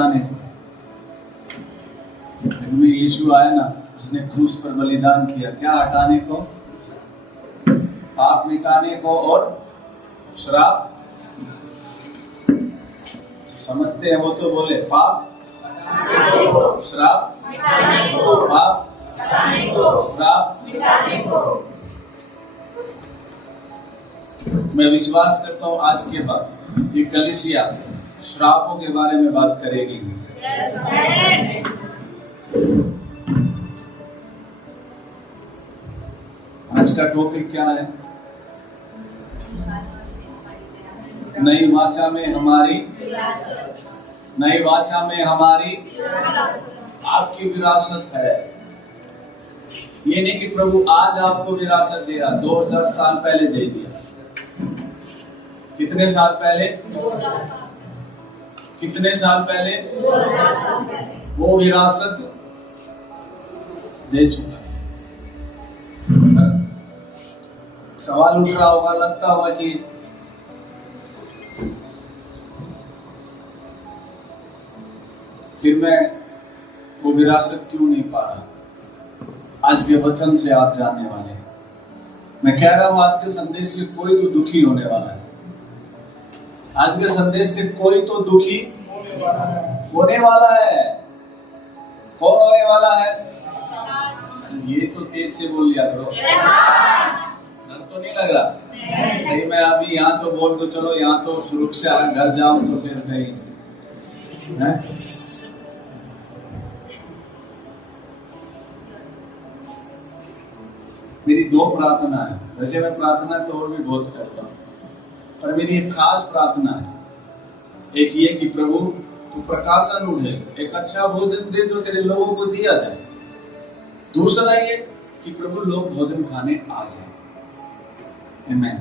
मिटाने को। इनमें यीशु आया ना, उसने क्रूस पर बलिदान किया, क्या हटाने को? पाप मिटाने को और श्राप। समझते हैं वो तो बोले, पाप श्राप, पाप श्राप। मैं विश्वास करता हूँ आज के बाद ये कलीसिया श्रापों के बारे में बात करेगी। आज का टॉपिक क्या है? नई वाचा में हमारी, नई वाचा में हमारी आपकी विरासत है। ये नहीं कि प्रभु आज आपको विरासत दे रहा, 2000 साल पहले दे दिया। कितने साल पहले? कितने साल पहले? वो विरासत दे चुका। सवाल उठ रहा होगा, लगता होगा कि फिर मैं वो विरासत क्यों नहीं पा रहा? आज के वचन से आप जानने वाले हैं। मैं कह रहा हूं आज के संदेश से कोई तो दुखी होने वाला है। आज के संदेश से कोई तो दुखी होने वाला है। कौन होने वाला है? ये तो तेज से बोल लिया करो, डर तो नहीं लग रहा? नहीं, मैं अभी यहाँ तो बोल दो, चलो यहाँ तो सुरक्षा घर जाऊं तो फिर नहीं है? मेरी दो प्रार्थना है। वैसे मैं प्रार्थना तो और भी बहुत करता हूँ, पर मेरी एक खास प्रार्थना है। एक ये कि प्रभु तू प्रकाशन उठे, एक अच्छा भोजन दे जो तेरे लोगों को दिया जाए। दूसरा ये कि प्रभु लोग भोजन खाने आ जाए। आमीन।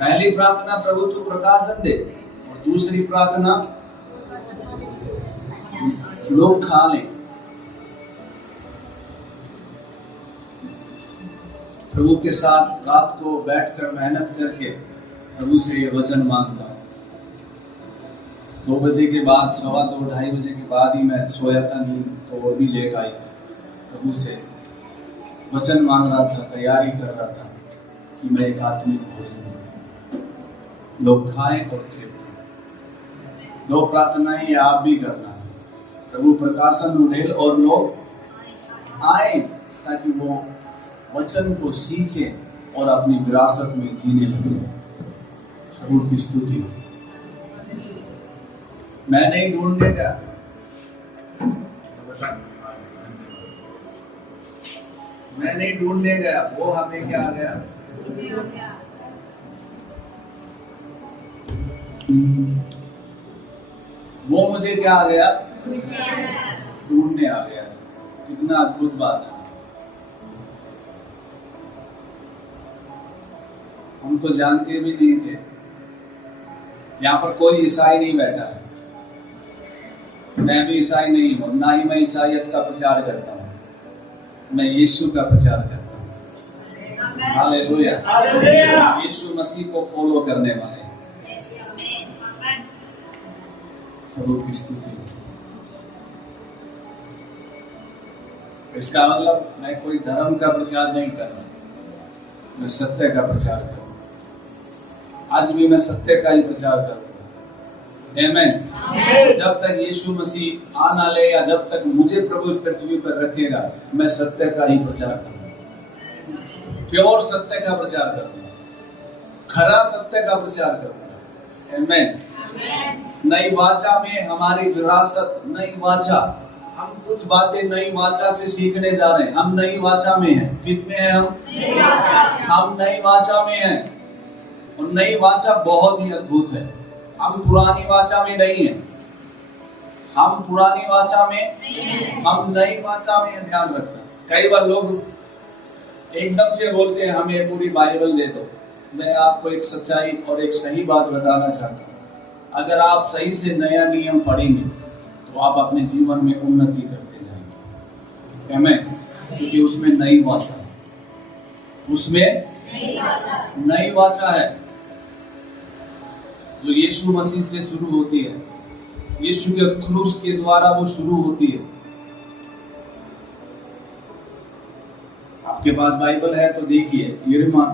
पहली प्रार्थना प्रभु तू प्रकाशन दे, और दूसरी प्रार्थना लोग खा लें। प्रभु के साथ रात को बैठकर मेहनत करके प्रभु से ये वचन मांगता हूँ। 2 बजे के बाद, 2:15 2:30 बजे के बाद ही मैं सोया था, नींद तो और भी लेट आई थी। प्रभु से वचन मांग रहा था, तैयारी कर रहा था कि मैं एक आत्मिक भोजन दूं, लोग खाएं और तृप्त हों। 2 प्रार्थनाएं आप भी करना। प्रभु प्रकाशन उठेल और लोग आए, ताकि वो वचन को सीखे और अपनी विरासत में जीने लगे। प्रभु की स्तुति। मैं नहीं ढूंढने गया, मैं नहीं ढूंढने गया, वो हमें क्या आ गया? वो मुझे क्या आ गया? ढूंढने आ गया। कितना अद्भुत बात है। हम तो जानते भी नहीं थे। यहाँ पर कोई ईसाई नहीं बैठा है। मैं भी ईसाई नहीं हूँ, ना ही मैं ईसाईयत का प्रचार करता हूँ। मैं यीशु का प्रचार करता हूँ। हालेलुया। यीशु मसीह को फॉलो करने वाले। प्रभु की स्तुति। इसका मतलब मैं कोई धर्म का प्रचार नहीं कर रहा, मैं सत्य का प्रचार कर रहा हूँ। आज भी मैं सत्य का ही प्रचार करता हूँ। आमीन। जब तक यीशु मसीह आना ले, या जब तक मुझे प्रभु इस पृथ्वी पर रखेगा, मैं सत्य का ही प्रचार करूँगा। प्योर सत्य का प्रचार करूँगा, खरा सत्य का प्रचार करूँगा। आमीन। नई वाचा में हमारी विरासत, नई वाचा। हम कुछ बातें नई वाचा से सीखने जा रहे हैं। हम नई वाचा में हैं। किसमें हैं हम? हम नई वाचा में हैं, और नई वाचा बहुत ही अद्भुत है। हम पुरानी वाचा में नहीं है। हम पुरानी वाचा में, हम नई वाचा में। ध्यान रखना, कई बार लोग एकदम से बोलते हैं हमें पूरी बाइबल दे दो। मैं आपको एक सच्चाई और एक सही बात बताना चाहता हूँ। अगर आप सही से नया नियम पढ़ेंगे तो आप अपने जीवन में उन्नति करते जाएंगे। आमीन। क्योंकि उसमें नई वाचा है, उसमें नई वाचा है जो यीशु मसीह से शुरू होती है। यीशु के क्रूस के द्वारा वो शुरू होती है। आपके पास बाइबल है तो देखिए, यिर्मयाह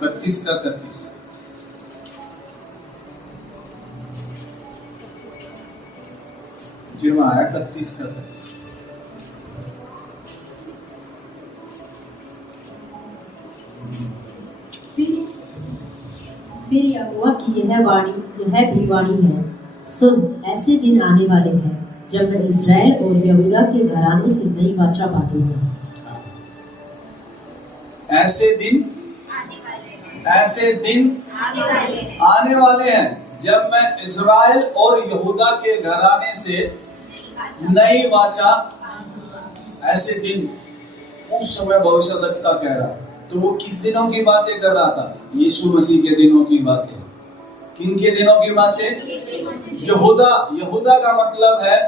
31 का 31। यिर्मयाह 31 का 31। फिर यहोवा की यह भी वाणी है, सुन, ऐसे दिन आने वाले हैं जब मैं इस्राएल और यहूदा के घरानों से नई वाचा बांधूंगा। ऐसे दिन आने वाले हैं जब मैं इस्राएल और यहूदा के घराने से नई वाचा। ऐसे दिन, उस समय भविष्यद्वक्ता कह रहा, तो वो किस दिनों की बातें कर रहा था? यीशु मसीह के दिनों की बातें। किन के दिनों की बातें? यहूदा का मतलब है,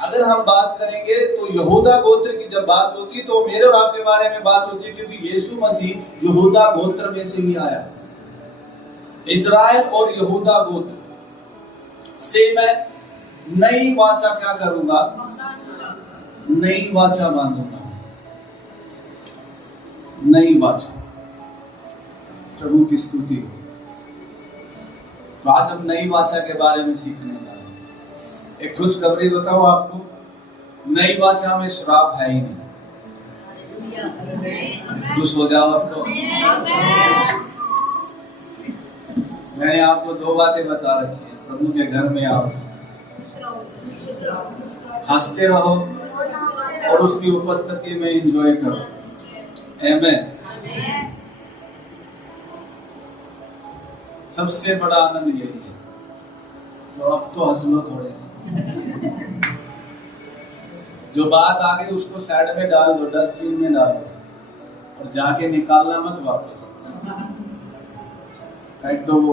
अगर हम बात करेंगे तो यहूदा गोत्र की जब बात होती है तो मेरे और आपके बारे में बात होती है, क्योंकि यीशु मसीह यहूदा गोत्र में से ही आया। इस्राएल और यहूदा गोत्र से मैं नई वाचा क्या करूंगा? नई वाचा बांधूंगा। नई वाचा, प्रभु की स्तुति हो। तो आज हम नई वाचा के बारे में सीखने जा रहे हैं। एक खुशखबरी बताऊं आपको, नई वाचा में श्राप है ही नहीं। खुश हो जाओ अब तो। मैंने आपको 2 बातें बता रखी है। प्रभु के घर में आओ, हंसते रहो और उसकी उपस्थिति में एंजॉय करो। आमीन। सबसे बड़ा आनंद यही है। तो अब तो हंस लो थोड़े से। जो बात आ गई उसको साइड में डाल दो, डस्टबिन में डाल दो और जाके निकालना मत वापस। तो वो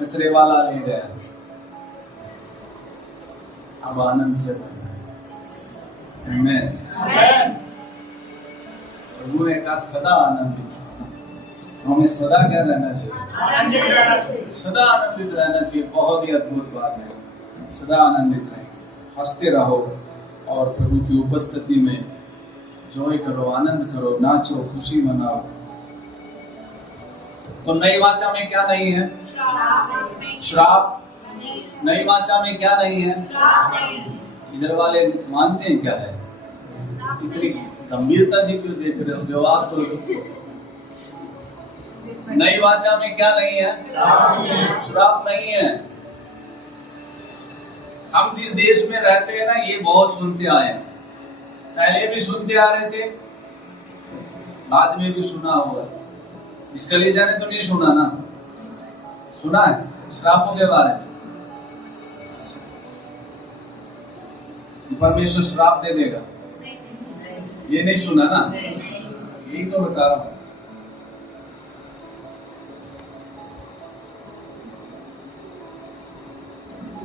कचरे वाला ले गया। अब आनंद से भरना है। आमीन। प्रभु ने कहा सदा आनंदित। हमें सदा क्या रहना चाहिए? सदा आनंदित रहना चाहिए। बहुत ही अद्भुत बात है। सदा आनंदित रहें, हंसते रहो और प्रभु की उपस्थिति में जॉय करो, आनंद करो, नाचो, खुशी मनाओ। तो नई वाचा में क्या नहीं है? श्राप। नई वाचा में क्या नहीं है? इधर वाले मानते हैं क्या है? इतनी गंभीरता से क्यों देख रहे हो? जवाब तो नई वाचा में क्या नहीं है? श्राप नहीं है। हम जिस देश में रहते हैं ना, ये बहुत सुनते आए हैं। पहले भी सुनते आ रहे थे, बाद में भी सुना होगा। इस कलीसिया ने तो नहीं सुना ना? सुना है श्रापों के बारे में? परमेश्वर श्राप दे देगा, ये नहीं सुना ना? यही तो बता रहा हूं।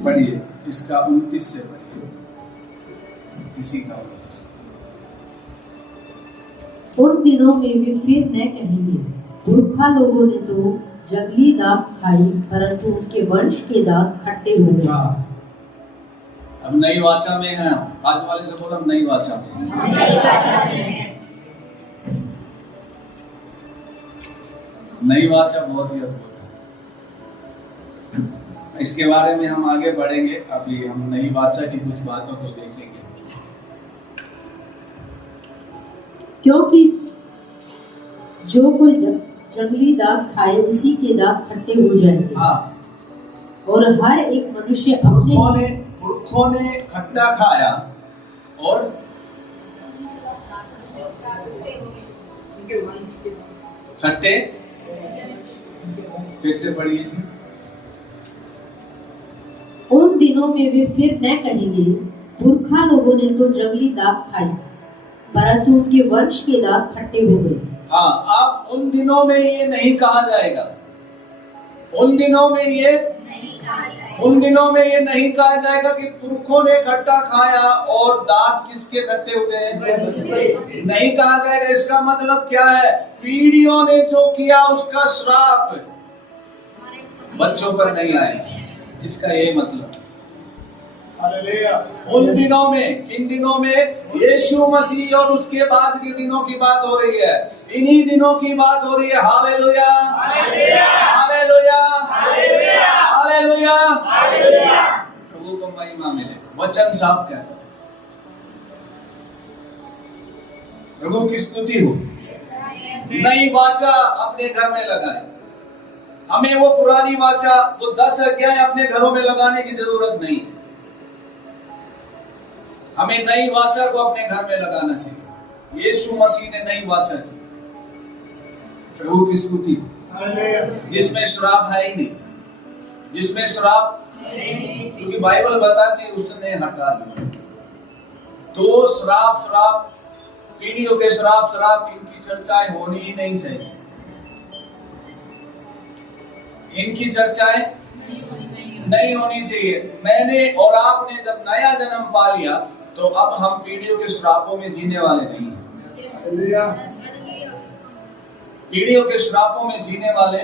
पढ़िए इसका 29 से पढ़िए, इसी का 29। उन दिनों में वे फिर न कहेंगे, पुरखा लोगों ने तो जंगली दाख खाई, परंतु उनके वंश के दांत खट्टे हो गए। अब नई वाचा में है। आज वाले से बोला नई वाचा में। नई वाचा बहुत ही अद्भुत है। इसके बारे में हम आगे बढ़ेंगे। अभी हम नई वाचा की कुछ बातों को देखेंगे। क्योंकि जो कोई जंगली दाख खाए उसी के दांत खट्टे हो जाएंगे। हाँ। और हर एक मनुष्य अपने पुरखों ने खट्टा खाया और खट्टे। फिर से पढ़िए। उन दिनों में वे फिर न कहेंगे, पुरखा लोगों ने तो जंगली दाख खाई, परंतु उनके वंश के दांत खट्टे हो गए। हाँ, अब उन दिनों में ये नहीं कहा जाएगा। उन दिनों में ये नहीं कहा जाएगा कि पुरखों ने खट्टा खाया और दांत किसके खट्टे हो गए। नहीं कहा जाएगा। इसका मतलब क्या है? पीढ़ियों ने जो किया उसका श्राप। बच्चों पर नहीं आएगा। इसका यही मतलब। उन दिनों में, किन दिनों में? यीशु मसीह और उसके बाद के दिनों की बात हो रही है। इन्हीं दिनों की बात हो रही है। Hallelujah, hallelujah, hallelujah. प्रभु को महिमा मिले। वचन साफ कहता है। प्रभु की स्तुति हो। नई वाचा अपने घर में लगाए। हमें वो पुरानी वाचा, वो 10 आज्ञाएं अपने घरों में लगाने की जरूरत नहीं है। हमें नई वाचा को अपने घर में लगाना चाहिए। यीशु मसीह ने नई वाचा की। प्रभु की स्तुति। जिसमें श्राप है ही नहीं, जिसमें श्राप, क्योंकि बाइबल बताती है उसने हटा दिया। तो श्राप, पीढ़ियों के श्राप, इनकी चर्चाएं होनी ही नहीं चाहिए। इनकी चर्चाएं नहीं होनी चाहिए। मैंने और आपने जब नया जन्म पा लिया तो अब हम पीढ़ियों के श्रापों में जीने वाले नहीं हैं। पीढ़ियों के श्रापों में जीने वाले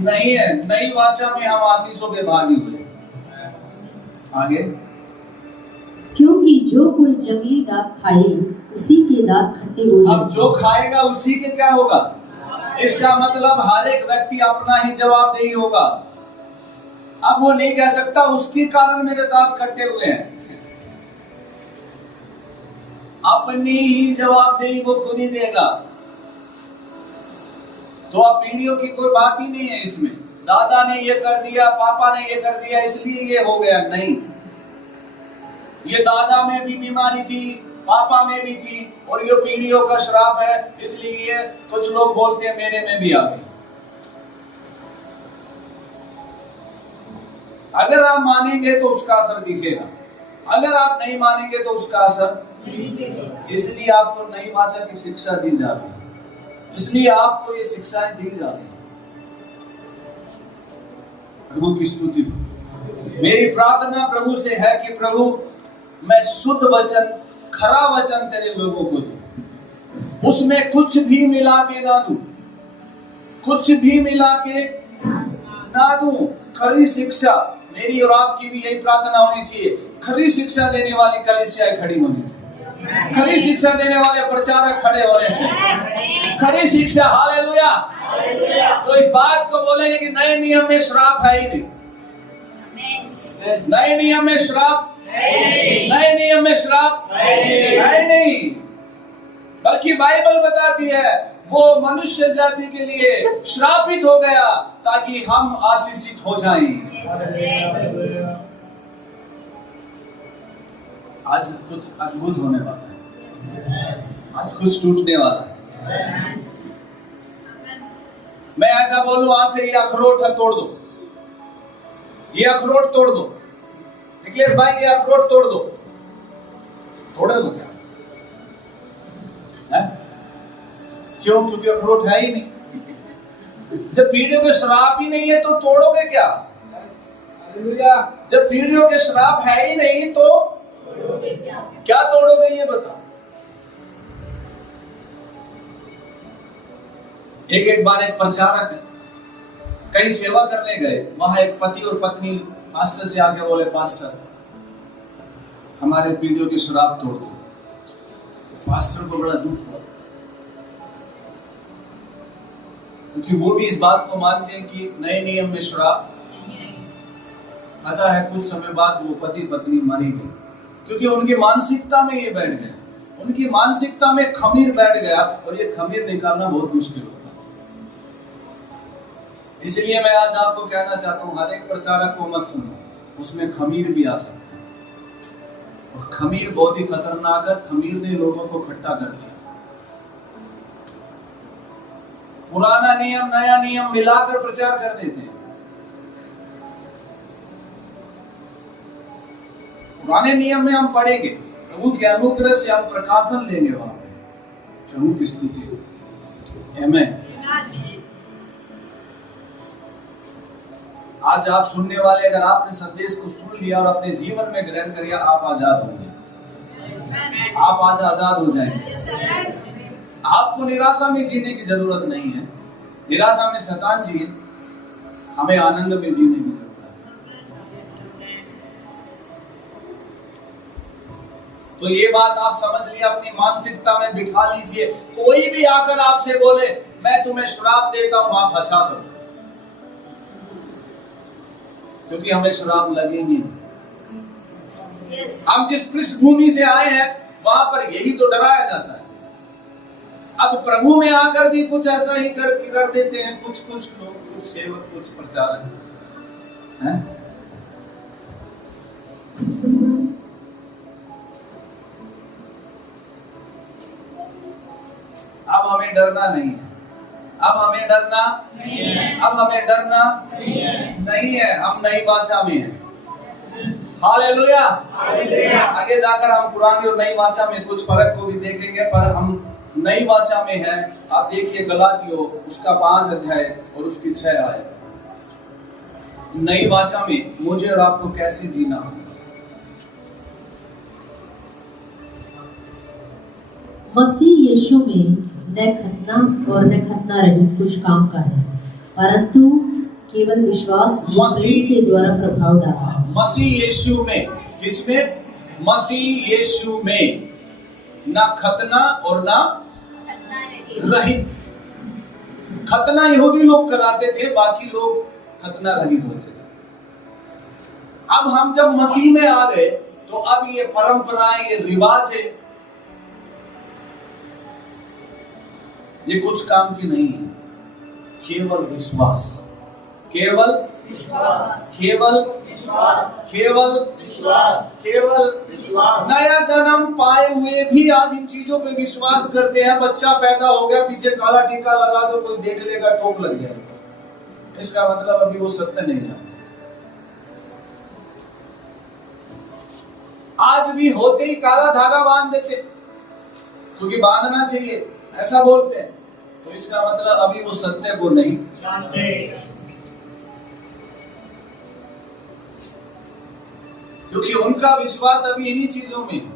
नहीं है। नई वाचा में हम आशीषों के भागी हुए। आगे, क्योंकि जो कोई जंगली दाख खाए उसी के दांत खट्टे हो जाएंगे। अब जो खाएगा उसी के क्या होगा? इसका मतलब हर एक व्यक्ति अपना ही जवाबदेही होगा। अब वो नहीं कह सकता उसके कारण मेरे दांत खट्टे हुए हैं। अपनी ही जवाबदेही वो खुद ही देगा। तो अब पीढ़ियों की कोई बात ही नहीं है इसमें। दादा ने ये कर दिया, पापा ने ये कर दिया, इसलिए ये हो गया। नहीं, ये दादा में भी बीमारी थी, पापा में भी थी, और ये पीढ़ियों का श्राप है, इसलिए कुछ लोग बोलते हैं मेरे में भी आ गई। अगर आप मानेंगे तो उसका असर दिखेगा, अगर आप नहीं मानेंगे तो उसका असर। इसलिए आपको नई वाचा की शिक्षा दी जा रही है, इसलिए आपको ये शिक्षाएं दी जा रही है। प्रभु की स्तुति। मेरी प्रार्थना प्रभु से है कि प्रभु मैं शुद्ध वचन, खरा वचन तेरे लोगों को दूं, उसमें कुछ भी मिला के ना दूं, कुछ भी मिला के ना दूं। खरी शिक्षा, मेरी और आपकी भी यही प्रार्थना होनी चाहिए। खरी शिक्षा देने वाली कलीसियाएं खड़ी होनी चाहिए, खरी शिक्षा देने वाले प्रचारक खड़े होने चाहिए। खरी शिक्षा, हालेलुया। तो इस बात को बोलेंगे कि नए नियम में श्राप है ही नहीं, नए नियम में श्राप, नए नियम में श्राप है नहीं, बल्कि बाइबल बताती है वो मनुष्य जाति के लिए श्रापित हो गया ताकि हम आशीषित हो जाएं। आज कुछ अद्भुत होने वाला है, आज कुछ टूटने वाला है। मैं ऐसा बोलूं आपसे, ये अखरोट है, तोड़ दो, ये अखरोट तोड़ दो। निकलेश भाई, ये अखरोट तोड़ दो, तोड़े दो क्या है? क्यों? क्योंकि अखरोट है ही नहीं। जब पीढ़ियों के श्राप ही नहीं है तो तोड़ोगे क्या? जब पीढ़ियों के श्राप है ही नहीं तो क्या तोड़ोगे? ये बताओ। एक बार एक प्रचारक कहीं सेवा करने गए, वहां एक पति और पत्नी पास्टर से आके बोले, पास्टर हमारे पीढ़ियों के श्राप तोड़ दो। पास्टर को बड़ा दुख हुआ, क्योंकि वो भी इस बात को मानते हैं कि नए नियम में श्राप। पता है कुछ समय बाद वो पति पत्नी मर ही गए, क्योंकि उनकी मानसिकता में ये बैठ गया, उनकी मानसिकता में खमीर बैठ गया, और ये खमीर निकालना बहुत मुश्किल होता है। इसलिए मैं आज आपको कहना चाहता हूं, हर एक प्रचारक को मत सुनो, उसमें खमीर भी आ सकता है, और खमीर बहुत ही खतरनाक है। खमीर ने लोगों को खट्टा कर दिया। पुराना नियम नया नियम मिलाकर प्रचार कर देते हैं। पुराने नियम में हम पढ़ेंगे, प्रभु के अनुग्रह से हम प्रकाशन लेंगे वहां पे। प्रभु की स्तुति। आमीन। आज आप सुनने वाले, अगर आपने संदेश को सुन लिया और अपने जीवन में ग्रहण कर लिया, आप आजाद होंगे, आप आज आजाद हो जाएंगे। आपको निराशा में जीने की जरूरत नहीं है। निराशा में शैतान जिए, हमें आनंद में जीने की जरूरत है। तो ये बात आप समझ लिया, अपनी मानसिकता में बिठा लीजिए। कोई भी आकर आपसे बोले मैं तुम्हें श्राप देता हूं, आप हंसा दो, क्योंकि हमें श्राप लगेंगे। हम जिस पृष्ठभूमि से आए हैं वहां पर यही तो डराया जाता है। अब प्रभु में आकर भी कुछ ऐसा ही कर देते हैं कुछ लोग, कुछ सेवक, कुछ प्रचारक हैं। अब हमें डरना नहीं है, अब हमें डरना नहीं है। हम नई वाचा में हैं। हालेलुया। आगे जाकर हम पुरानी और नई वाचा में कुछ फर्क को भी देखेंगे, पर हम नई वाचा में है। आप देखिए गलातियों उसका 5 अध्याय और उसकी 6 आयत। नई वाचा में मुझे और आपको कैसे जीना है। मसीह यीशु में न खतना और न खतना रहित कुछ काम का है, परंतु केवल विश्वास जो प्रेम के द्वारा प्रभाव डाला है। मसीह यीशु में, किसमें? मसीह यीशु में ना खतना और ना रहित। खतना यहूदी लोग कराते थे, बाकी लोग खतना रहित होते थे। अब हम जब मसीह में आ गए तो अब ये परंपराएं, ये रिवाज है, ये कुछ काम की नहीं है। केवल विश्वास, केवल नया जन्म पाए हुए भी आज इन चीजों पे विश्वास करते हैं। बच्चा पैदा हो गया, पीछे काला टीका लगा दो, कोई देख लेगा, ठोक लग जाएगा। इसका मतलब अभी वो सत्य नहीं जानते। आज भी होते ही काला धागा बांध देते, क्योंकि बांधना चाहिए ऐसा बोलते हैं। तो इसका मतलब अभी वो सत्य को नहीं जानते। क्योंकि उनका विश्वास अभी इन्हीं चीजों में है।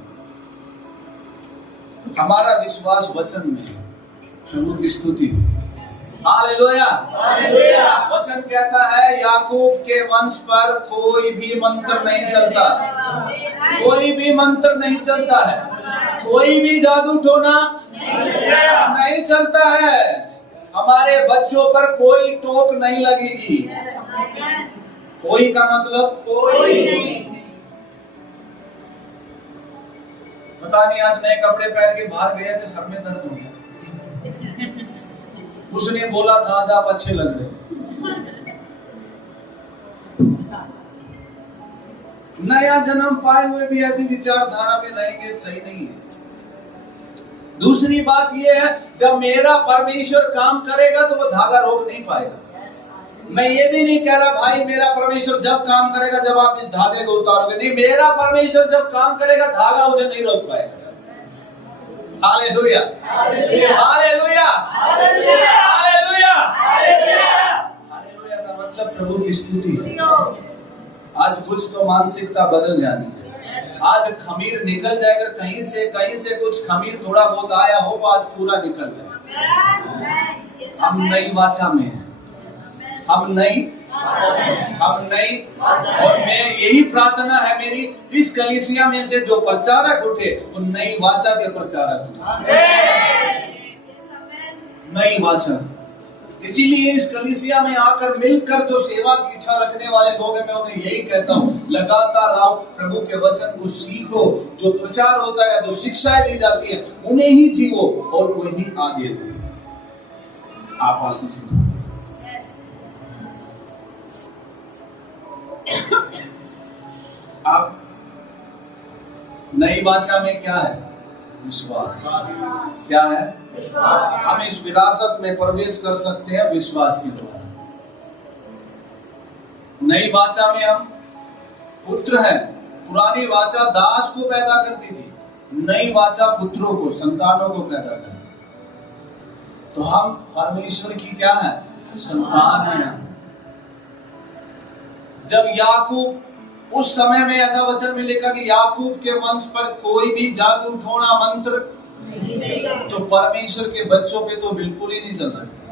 हमारा विश्वास वचन में है। प्रभु की स्तुति। हालेलुया। वचन कहता है याकूब के वंश पर कोई भी मंत्र नहीं चलता, कोई भी मंत्र नहीं चलता है, कोई भी जादू टोना नहीं चलता है। हमारे बच्चों पर कोई टोक नहीं लगेगी। कोई का मतलब कोई नहीं। पता नहीं आज नए कपड़े पहन के बाहर गए थे, सर में दर्द हो गया। उसने बोला था आज आप अच्छे लग रहे। नया जन्म पाए हुए भी ऐसी विचारधारा में रहेंगे, सही नहीं है। दूसरी बात यह है, जब मेरा परमेश्वर काम करेगा तो वो धागा रोक नहीं पाएगा। मैं ये भी नहीं कह रहा भाई मेरा परमेश्वर जब काम करेगा जब आप इस धागे को उतारोगे, नहीं, मेरा परमेश्वर जब काम करेगा धागा उसे नहीं रोक पाएगा। हालेलुया, हालेलुया, हालेलुया, हालेलुया का मतलब प्रभु की स्तुति है। आज कुछ तो मानसिकता बदल जानी है। आज खमीर निकल जाएगा, कहीं से कुछ खमीर थोड़ा बहुत आया हो, आज पूरा निकल जाए। हम नई वाचा में हैं, हम नई, और मैं यही प्रार्थना है मेरी, इस कलीसिया में से जो प्रचारक उठे वो नई वाचा के प्रचारक उठे, नई वाचा। इसीलिए इस कलीसिया में आकर मिलकर जो सेवा की इच्छा रखने वाले लोग हैं, मैं उन्हें यही कहता हूँ, लगातार आओ, प्रभु के वचन को सीखो। जो प्रचार होता है, जो शिक्षाएं दी जाती है, उन्हें ही जीवो और वही आगे दो। आप आशीषित हो। अब नई वाचा में क्या है? विश्वास। क्या है? हम इस विरासत में प्रवेश कर सकते हैं विश्वास के द्वारा। नई वाचा में हम पुत्र हैं। पुरानी वाचा दास को पैदा करती थी, नई वाचा पुत्रों को, संतानों को पैदा करती। तो हम परमेश्वर की क्या है? संतान है। जब याकूब, उस समय में ऐसा वचन में लिखा कि याकूब के वंश पर कोई भी जादू टोना मंत्र, तो परमेश्वर के बच्चों पे तो बिल्कुल ही नहीं चल सकता।